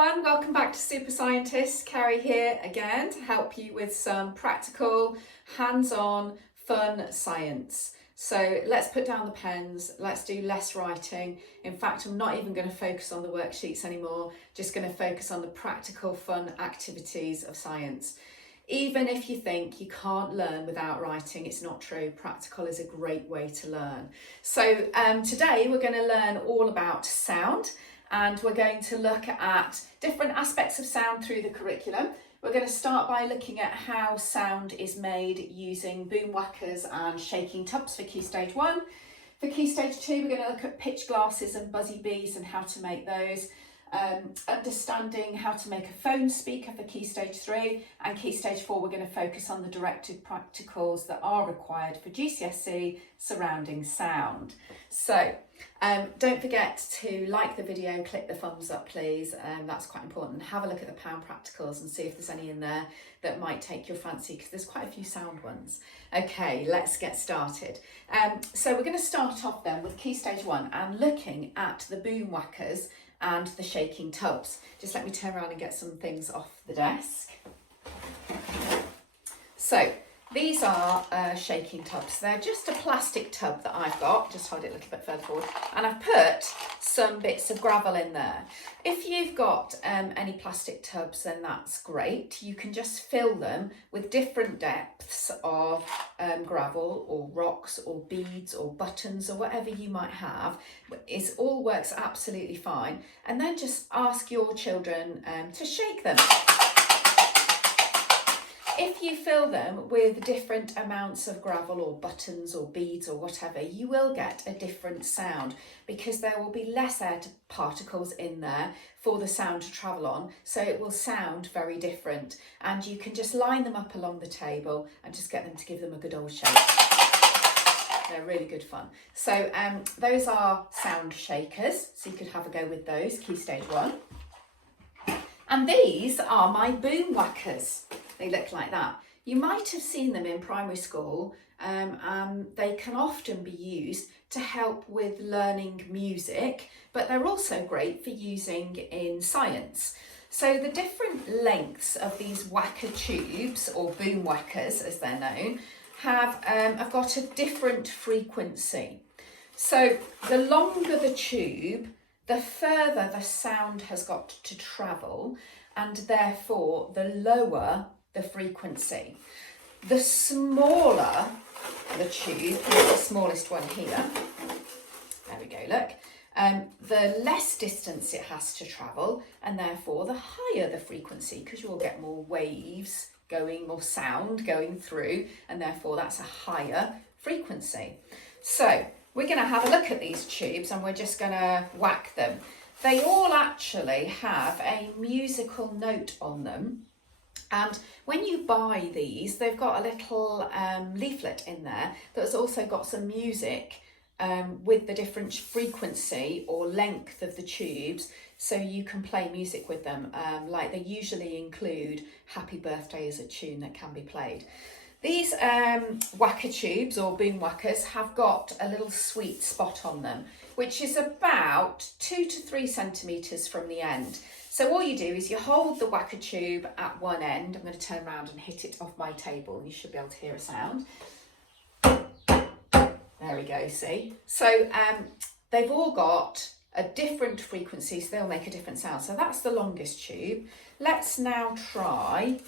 everyone, welcome back to Super Scientist. Kerry here again to help you with some practical, hands-on, fun science. So let's put down the pens, let's do less writing. In fact, I'm not even going to focus on the worksheets anymore, just going to focus on the practical, fun activities of science. Even if you think you can't learn without writing, it's not true. Practical is a great way to learn. So today we're going to learn all about sound, and we're going to look at different aspects of sound through the curriculum. We're going to start by looking at how sound is made using boom whackers and shaking tubs for Key Stage 1. For Key Stage 2, we're going to look at pitch glasses and Buzzybees and how to make those. Understanding how to make a phone speaker for Key Stage 3, and Key Stage 4 we're going to focus on the directed practicals that are required for GCSE surrounding sound. So don't forget to like the video, click the thumbs up please, that's quite important. Have a look at the pound practicals and see if there's any in there that might take your fancy, because there's quite a few sound ones. Okay, let's get started. So we're going to start off then with Key Stage 1 and looking at the boom whackers and the shaking tubs. Just let me turn around and get some things off the desk. So these are shaking tubs. They're just a plastic tub that I've got. Just hold it a little bit further forward. And I've put some bits of gravel in there. If you've got any plastic tubs, then that's great. You can just fill them with different depths of gravel or rocks or beads or buttons or whatever you might have. It all works absolutely fine. And then just ask your children to shake them. If you fill them with different amounts of gravel or buttons or beads or whatever, you will get a different sound because there will be less air particles in there for the sound to travel on, so it will sound very different. And you can just line them up along the table and just get them to give them a good old shake. They're really good fun. So those are sound shakers, so you could have a go with those, Key Stage 1. And these are my boom whackers. They look like that. You might have seen them in primary school. They can often be used to help with learning music, but they're also great for using in science. So the different lengths of these whacker tubes, or boom whackers as they're known, have got a different frequency. So the longer the tube, the further the sound has got to travel, and therefore the lower the frequency. The smaller the tube, the smallest one here, there we go, look, the less distance it has to travel, and therefore the higher the frequency, because you'll get more waves going, more sound going through, and therefore that's a higher frequency. So we're going to have a look at these tubes and we're just going to whack them. They all actually have a musical note on them. And when you buy these, they've got a little leaflet in there that's also got some music with the different frequency or length of the tubes, so you can play music with them. Like they usually include Happy Birthday as a tune that can be played. These whacker tubes or boom whackers have got a little sweet spot on them, which is about 2 to 3 centimetres from the end. So all you do is you hold the whacker tube at one end. I'm going to turn around and hit it off my table and you should be able to hear a sound. There we go, see? So they've all got a different frequency, so they'll make a different sound. So that's the longest tube. Let's now try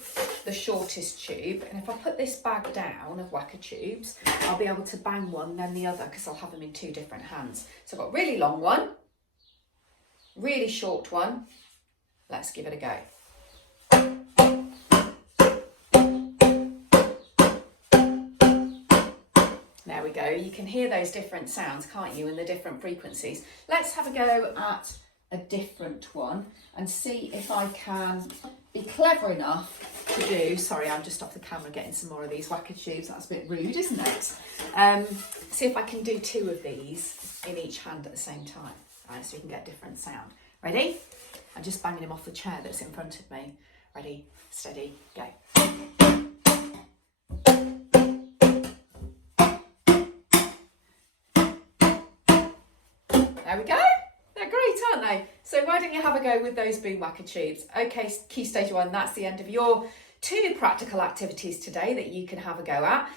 the shortest tube. And if I put this bag down of whacker tubes, I'll be able to bang one then the other, because I'll have them in 2 different hands. So I've got a really long one, really short one. Let's give it a go. There we go. You can hear those different sounds, can't you, and the different frequencies. Let's have a go at a different one and see if I can be clever enough to do, sorry, I'm just off the camera getting some more of these whacker tubes. That's a bit rude, isn't it? See if I can do 2 of these in each hand at the same time. Right, so you can get different sound. Ready? I'm just banging him off the chair that's in front of me. Ready, steady, go. There we go. They're great. great, aren't they? So why don't you have a go with those boom whacker tubes? Okay, key stage 1, that's the end of your 2 practical activities today that you can have a go at.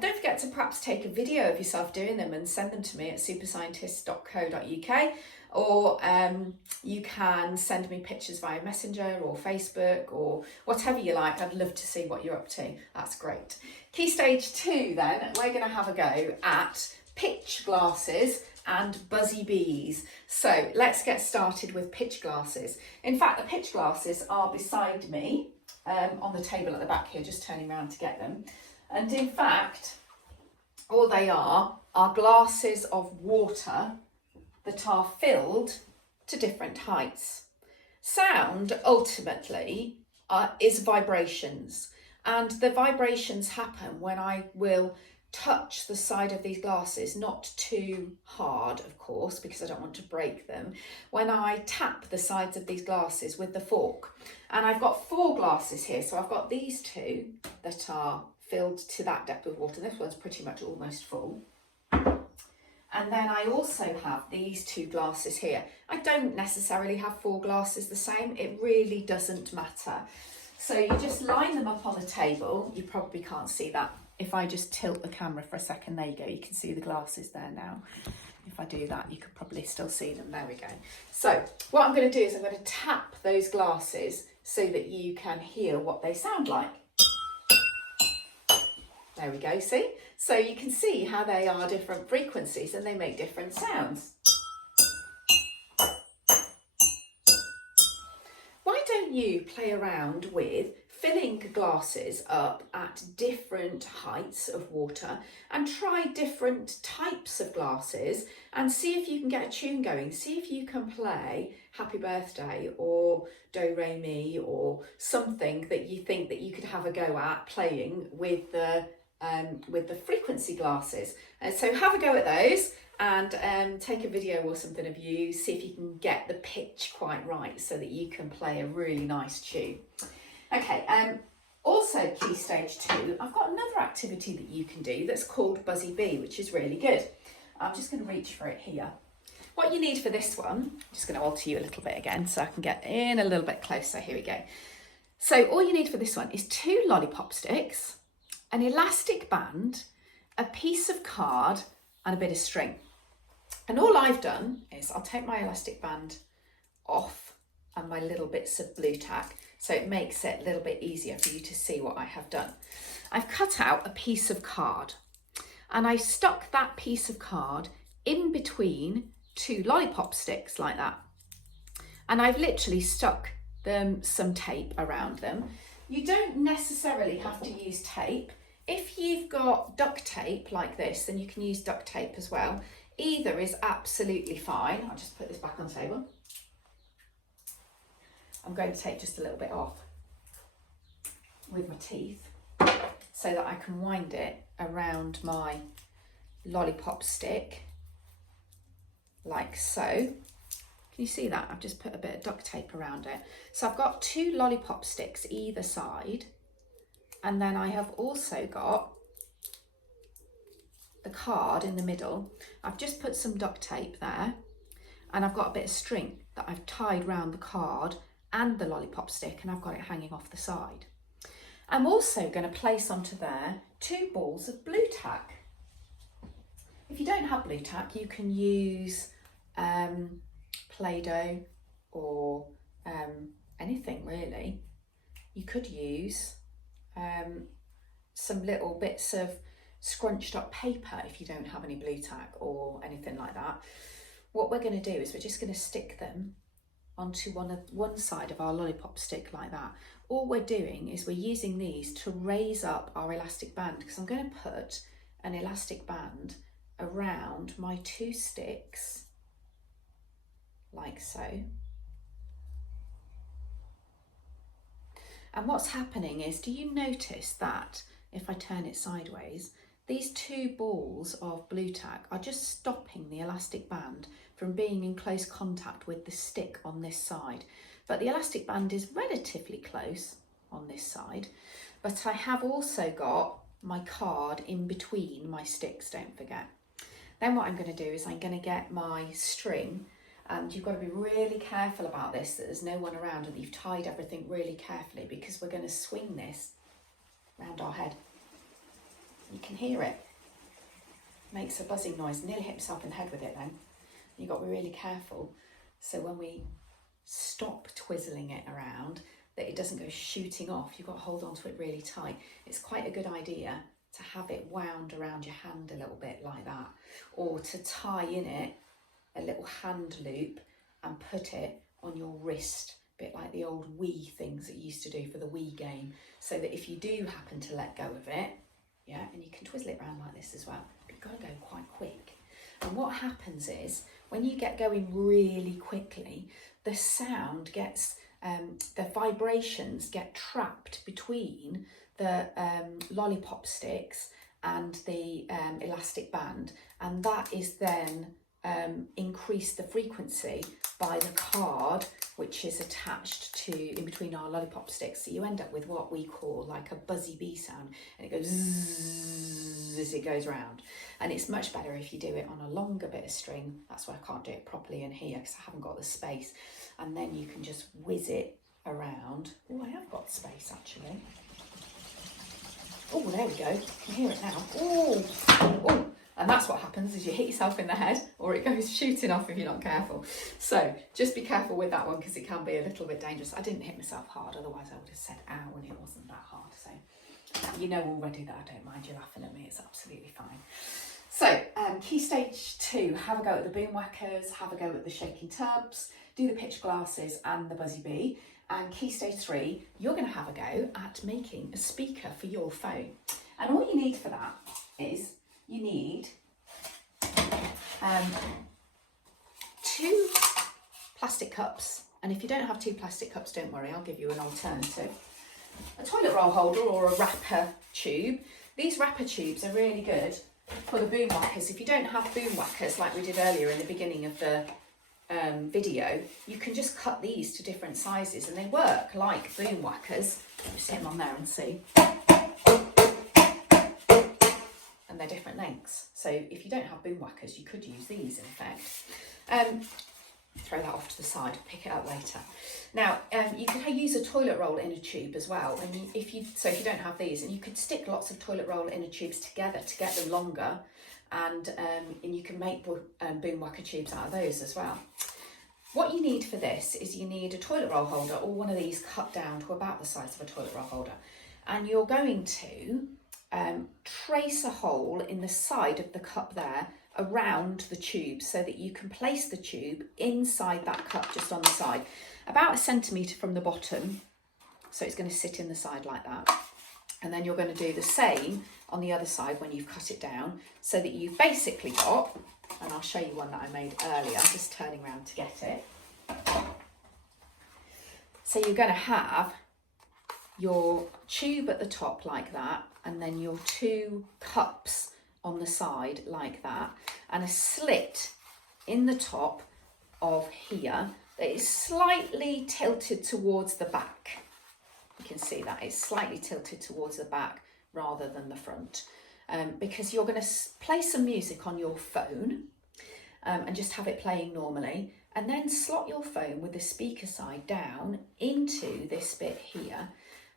Don't forget to perhaps take a video of yourself doing them and send them to me at superscientist.co.uk, or you can send me pictures via Messenger or Facebook or whatever you like. I'd love to see what you're up to. That's great. Key stage 2 then, we're going to have a go at pitch glasses and Buzzybees. So let's get started with pitch glasses. In fact, the pitch glasses are beside me on the table at the back here, just turning around to get them. And in fact, all they are glasses of water that are filled to different heights. Sound ultimately is vibrations, and the vibrations happen when I will touch the side of these glasses, not too hard of course because I don't want to break them, when I tap the sides of these glasses with the fork. And I've got 4 glasses here, so I've got these 2 that are filled to that depth of water. This one's pretty much almost full. And then I also have these 2 glasses here. I don't necessarily have 4 glasses the same, it really doesn't matter. So you just line them up on the table. You probably can't see that. If I just tilt the camera for a second, there you go, you can see the glasses there now. If I do that, you could probably still see them. There we go. So what I'm going to do is I'm going to tap those glasses so that you can hear what they sound like. There we go, see? So you can see how they are different frequencies and they make different sounds. Why don't you play around with filling glasses up at different heights of water and try different types of glasses and see if you can get a tune going. See if you can play Happy Birthday or Do Re Mi or something that you think that you could have a go at playing with the frequency glasses. So have a go at those and take a video or something of you, see if you can get the pitch quite right so that you can play a really nice tune. Okay, also key stage 2, I've got another activity that you can do that's called Buzzybee, which is really good. I'm just going to reach for it here. What you need for this one, I'm just going to alter you a little bit again so I can get in a little bit closer. Here we go. So all you need for this one is 2 lollipop sticks, an elastic band, a piece of card and a bit of string. And all I've done is I'll take my elastic band off and my little bits of blue tack, so it makes it a little bit easier for you to see what I have done. I've cut out a piece of card and I stuck that piece of card in between 2 lollipop sticks like that. And I've literally stuck them some tape around them. You don't necessarily have to use tape. If you've got duct tape like this, then you can use duct tape as well. Either is absolutely fine. I'll just put this back on the table. I'm going to take just a little bit off with my teeth so that I can wind it around my lollipop stick like so. Can you see that? I've just put a bit of duct tape around it. So I've got 2 lollipop sticks either side, and then I have also got the card in the middle. I've just put some duct tape there, and I've got a bit of string that I've tied round the card and the lollipop stick, and I've got it hanging off the side. I'm also going to place onto there 2 balls of blue tack. If you don't have blue tack, you can use Play-Doh or anything really. You could use some little bits of scrunched up paper if you don't have any blue tack or anything like that. What we're going to do is we're just going to stick them onto one side of our lollipop stick like that. All we're doing is we're using these to raise up our elastic band, because I'm going to put an elastic band around my 2 sticks like so. And what's happening is, do you notice that if I turn it sideways, these 2 balls of blue tack are just stopping the elastic band from being in close contact with the stick on this side. But the elastic band is relatively close on this side. But I have also got my card in between my sticks, don't forget. Then what I'm going to do is I'm going to get my string And you've got to be really careful about this, that there's no one around and that you've tied everything really carefully, because we're going to swing this round our head. You can hear it. Makes a buzzing noise. Nearly hit himself in the head with it then. You've got to be really careful. So when we stop twizzling it around, that it doesn't go shooting off. You've got to hold on to it really tight. It's quite a good idea to have it wound around your hand a little bit like that, or to tie in it a little hand loop and put it on your wrist, a bit like the old Wii things that you used to do for the Wii game, so that if you do happen to let go of it, yeah, and you can twizzle it around like this as well, but you've got to go quite quick. And what happens is, when you get going really quickly, the sound gets, the vibrations get trapped between the lollipop sticks and the elastic band, and that is then increase the frequency by the card which is attached to in between our lollipop sticks. So you end up with what we call like a Buzzybee sound, and it goes zzz as it goes round. And it's much better if you do it on a longer bit of string. That's why I can't do it properly in here, because I haven't got the space. And then you can just whiz it around. Oh, I have got space actually. Oh, there we go. You can hear it now. Oh, oh. And that's what happens, is you hit yourself in the head, or it goes shooting off if you're not careful. So just be careful with that one, because it can be a little bit dangerous. I didn't hit myself hard, otherwise I would have said ow, and it wasn't that hard. So you know already that I don't mind you laughing at me, it's absolutely fine. So key stage 2, have a go at the boom whackers, have a go at the shaking tubs, do the pitch glasses and the Buzzybee. And key stage 3, you're going to have a go at making a speaker for your phone. And all you need for that is, you need 2 plastic cups, and if you don't have 2 plastic cups, don't worry, I'll give you an alternative. A toilet roll holder or a wrapper tube. These wrapper tubes are really good for the boom whackers. If you don't have boom whackers like we did earlier in the beginning of the video, you can just cut these to different sizes and they work like boom whackers. Just sit them on there and see. And they're different lengths. So if you don't have boom whackers, you could use these in effect. Throw that off to the side, pick it up later. Now, you could use a toilet roll inner tube as well. And if you don't have these, and you could stick lots of toilet roll inner tubes together to get them longer, and you can make boom whacker tubes out of those as well. What you need for this is you need a toilet roll holder, or one of these cut down to about the size of a toilet roll holder. And you're going to trace a hole in the side of the cup there around the tube, so that you can place the tube inside that cup just on the side, about 1 centimetre from the bottom. So it's going to sit in the side like that. And then you're going to do the same on the other side when you've cut it down, so that you've basically got, and I'll show you one that I made earlier, I'm just turning around to get it. So you're going to have your tube at the top like that, and then your 2 cups on the side like that, and a slit in the top of here that is slightly tilted towards the back. You can see that it's slightly tilted towards the back rather than the front, because you're going to play some music on your phone and just have it playing normally, and then slot your phone with the speaker side down into this bit here,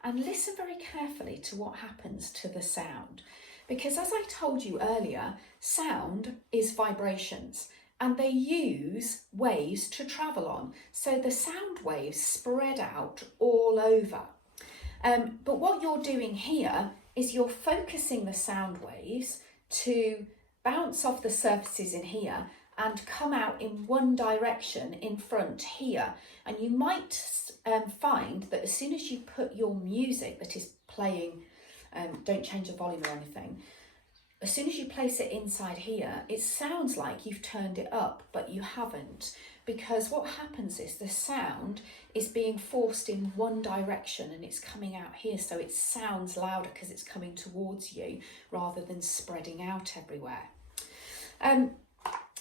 and listen very carefully to what happens to the sound. Because as I told you earlier, sound is vibrations, and they use waves to travel on. So the sound waves spread out all over. But what you're doing here is you're focusing the sound waves to bounce off the surfaces in here and come out in one direction in front here. And you might find that as soon as you put your music that is playing, don't change the volume or anything, as soon as you place it inside here, it sounds like you've turned it up, but you haven't, because what happens is the sound is being forced in one direction and it's coming out here, so it sounds louder because it's coming towards you rather than spreading out everywhere.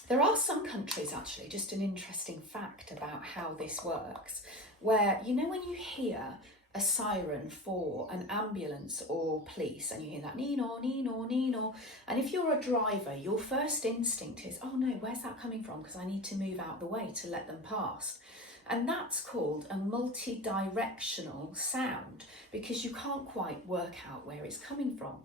There are some countries, actually, just an interesting fact about how this works, where, you know, when you hear a siren for an ambulance or police, and you hear that nino, nino, nino, and if you're a driver, your first instinct is, oh no, where's that coming from? Because I need to move out the way to let them pass. And that's called a multi-directional sound, because you can't quite work out where it's coming from.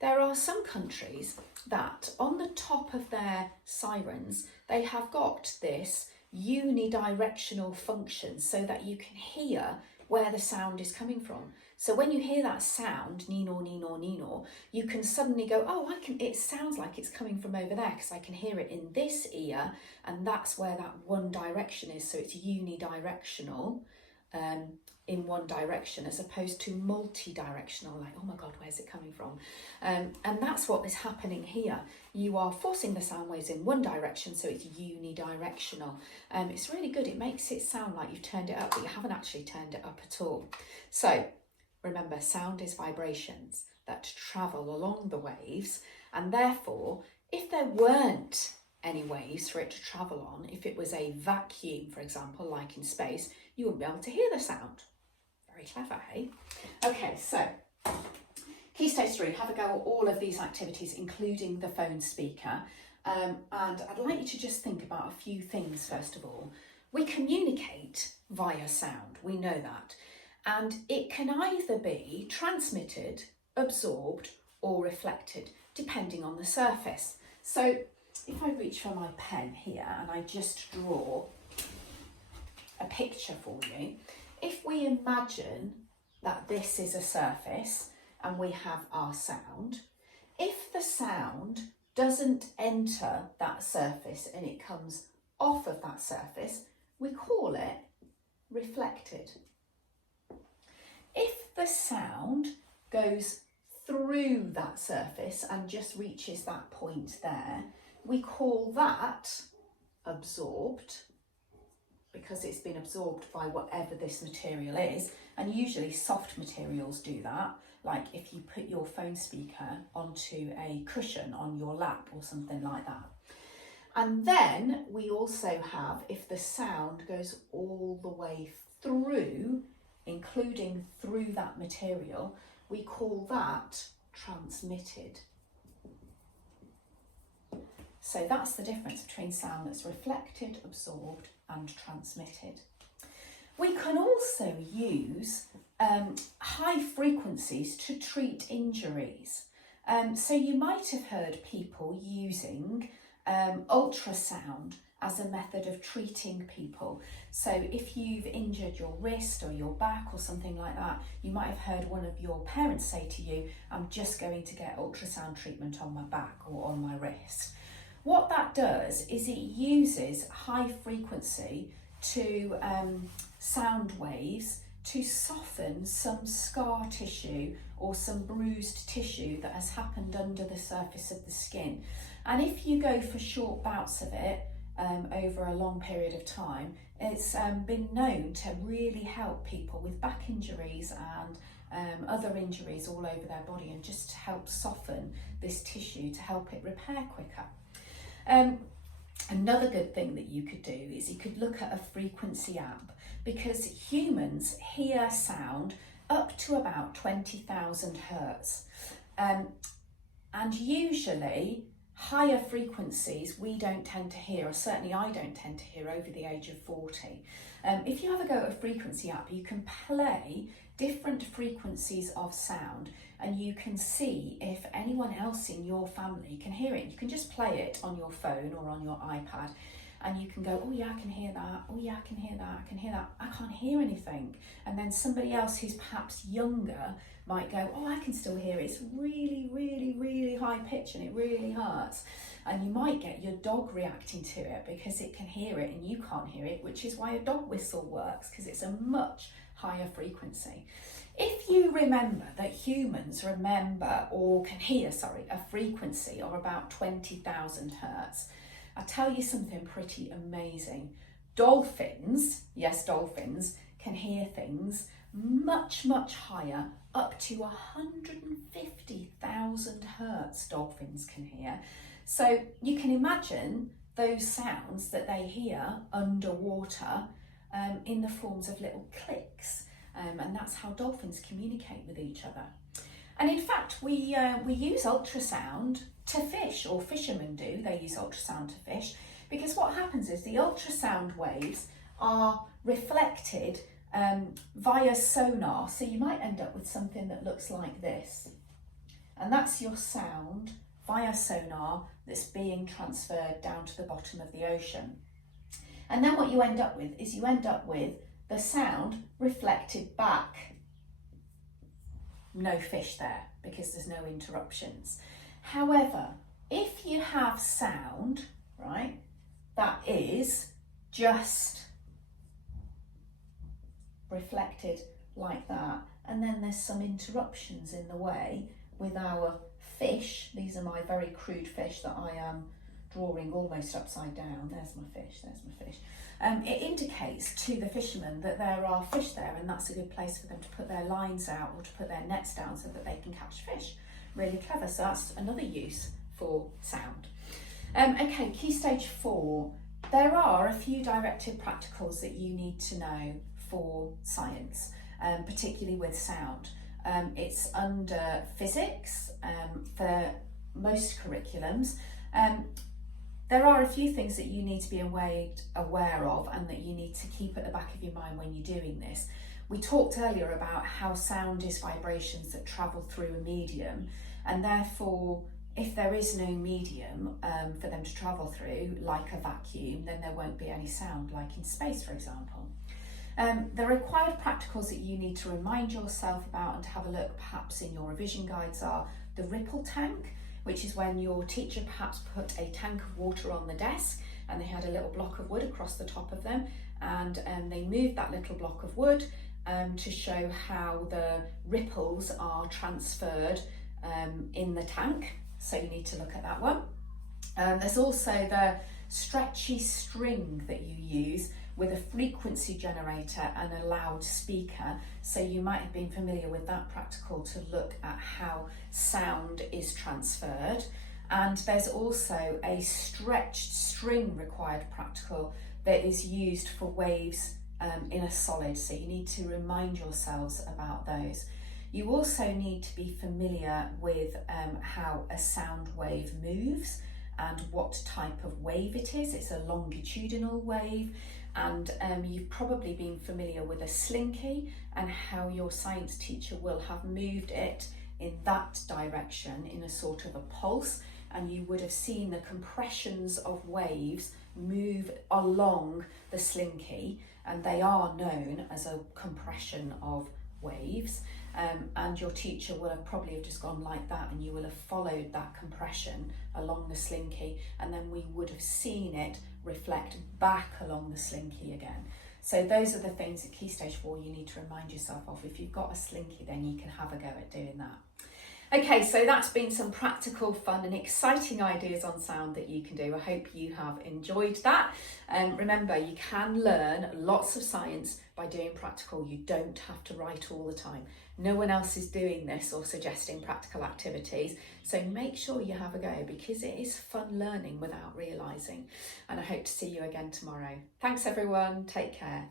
There are some countries that on the top of their sirens, they have got this unidirectional function so that you can hear where the sound is coming from. So when you hear that sound, nino, nino, nino, you can suddenly go, oh, it sounds like it's coming from over there because I can hear it in this ear, and that's where that one direction is. So it's unidirectional in one direction, as opposed to multi-directional, like, oh my God, where's it coming from? And that's what is happening here. You are forcing the sound waves in one direction, so it's unidirectional. It's really good. It makes it sound like you've turned it up, but you haven't actually turned it up at all. So remember, sound is vibrations that travel along the waves, and therefore, if there weren't any waves for it to travel on, if it was a vacuum, for example, like in space, you wouldn't be able to hear the sound. Very clever, hey? Okay, so key stage 3, have a go at all of these activities, including the phone speaker. And I'd like you to just think about a few things, first of all. We communicate via sound, we know that. And it can either be transmitted, absorbed, or reflected, depending on the surface. So if I reach for my pen here and I just draw a picture for you, if we imagine that this is a surface and we have our sound, if the sound doesn't enter that surface and it comes off of that surface, we call it reflected. If the sound goes through that surface and just reaches that point there, we call that absorbed, because it's been absorbed by whatever this material is. And usually soft materials do that, like if you put your phone speaker onto a cushion on your lap or something like that. And then we also have, if the sound goes all the way through, including through that material, we call that transmitted. So that's the difference between sound that's reflected, absorbed, and transmitted. We can also use high frequencies to treat injuries. So you might have heard people using ultrasound as a method of treating people. So if you've injured your wrist or your back or something like that, you might have heard one of your parents say to you, I'm just going to get ultrasound treatment on my back or on my wrist. What that does is it uses high frequency to sound waves to soften some scar tissue or some bruised tissue that has happened under the surface of the skin. And if you go for short bouts of it over a long period of time, it's been known to really help people with back injuries and other injuries all over their body, and just to help soften this tissue to help it repair quicker. Another good thing that you could do is you could look at a frequency app, because humans hear sound up to about 20,000 hertz. And usually higher frequencies we don't tend to hear, or certainly I don't tend to hear over the age of 40. If you have a go at a frequency app, you can play different frequencies of sound, and you can see if anyone else in your family can hear it. You can just play it on your phone or on your iPad, and you can go, oh yeah, I can hear that, oh yeah, I can hear that, I can hear that, I can't hear anything. And then somebody else who's perhaps younger might go, oh, I can still hear it, it's really, really, really high pitch and it really hurts. And you might get your dog reacting to it because it can hear it and you can't hear it, which is why a dog whistle works, because it's a much higher frequency. If you remember that humans remember or can hear, a frequency of about 20,000 hertz, I'll tell you something pretty amazing. Dolphins, yes, dolphins can hear things much, much higher, up to 150,000 hertz dolphins can hear. So you can imagine those sounds that they hear underwater in the forms of little clicks. and that's how dolphins communicate with each other. And in fact, we use ultrasound to fish, or fishermen do. They use ultrasound to fish, because what happens is the ultrasound waves are reflected via sonar. So you might end up with something that looks like this. And that's your sound via sonar that's being transferred down to the bottom of the ocean. And then what you end up with is the sound reflected back. No fish there because there's no interruptions. However, if you have sound, right, that is just reflected like that, and then there's some interruptions in the way with our fish. These are my very crude fish that I am drawing almost upside down. There's my fish, there's my fish. It indicates to the fishermen that there are fish there, and that's a good place for them to put their lines out or to put their nets down so that they can catch fish. Really clever. So that's another use for sound. Okay, key stage 4. There are a few directed practicals that you need to know for science, particularly with sound. It's under physics for most curriculums. There are a few things that you need to be aware of and that you need to keep at the back of your mind when you're doing this. We talked earlier about how sound is vibrations that travel through a medium, and therefore if there is no medium for them to travel through, like a vacuum, then there won't be any sound, like in space, for example. The required practicals that you need to remind yourself about and to have a look perhaps in your revision guides are the ripple tank, which is when your teacher perhaps put a tank of water on the desk and they had a little block of wood across the top of them, and they moved that little block of wood to show how the ripples are transferred in the tank. So you need to look at that one. There's also the stretchy string that you use with a frequency generator and a loudspeaker. So you might have been familiar with that practical to look at how sound is transferred. And there's also a stretched string required practical that is used for waves in a solid. So you need to remind yourselves about those. You also need to be familiar with how a sound wave moves and what type of wave it is. It's a longitudinal wave, and you've probably been familiar with a slinky and how your science teacher will have moved it in that direction in a sort of a pulse, and you would have seen the compressions of waves move along the slinky, and they are known as a compression of waves. And your teacher will have probably just gone like that, and you will have followed that compression along the slinky, and then we would have seen it reflect back along the slinky again. So those are the things at Key Stage 4 you need to remind yourself of. If you've got a slinky, then you can have a go at doing that. Okay, so that's been some practical, fun and exciting ideas on sound that you can do. I hope you have enjoyed that. Remember, you can learn lots of science by doing practical. You don't have to write all the time. No one else is doing this or suggesting practical activities. So make sure you have a go, because it is fun learning without realising. And I hope to see you again tomorrow. Thanks everyone, take care.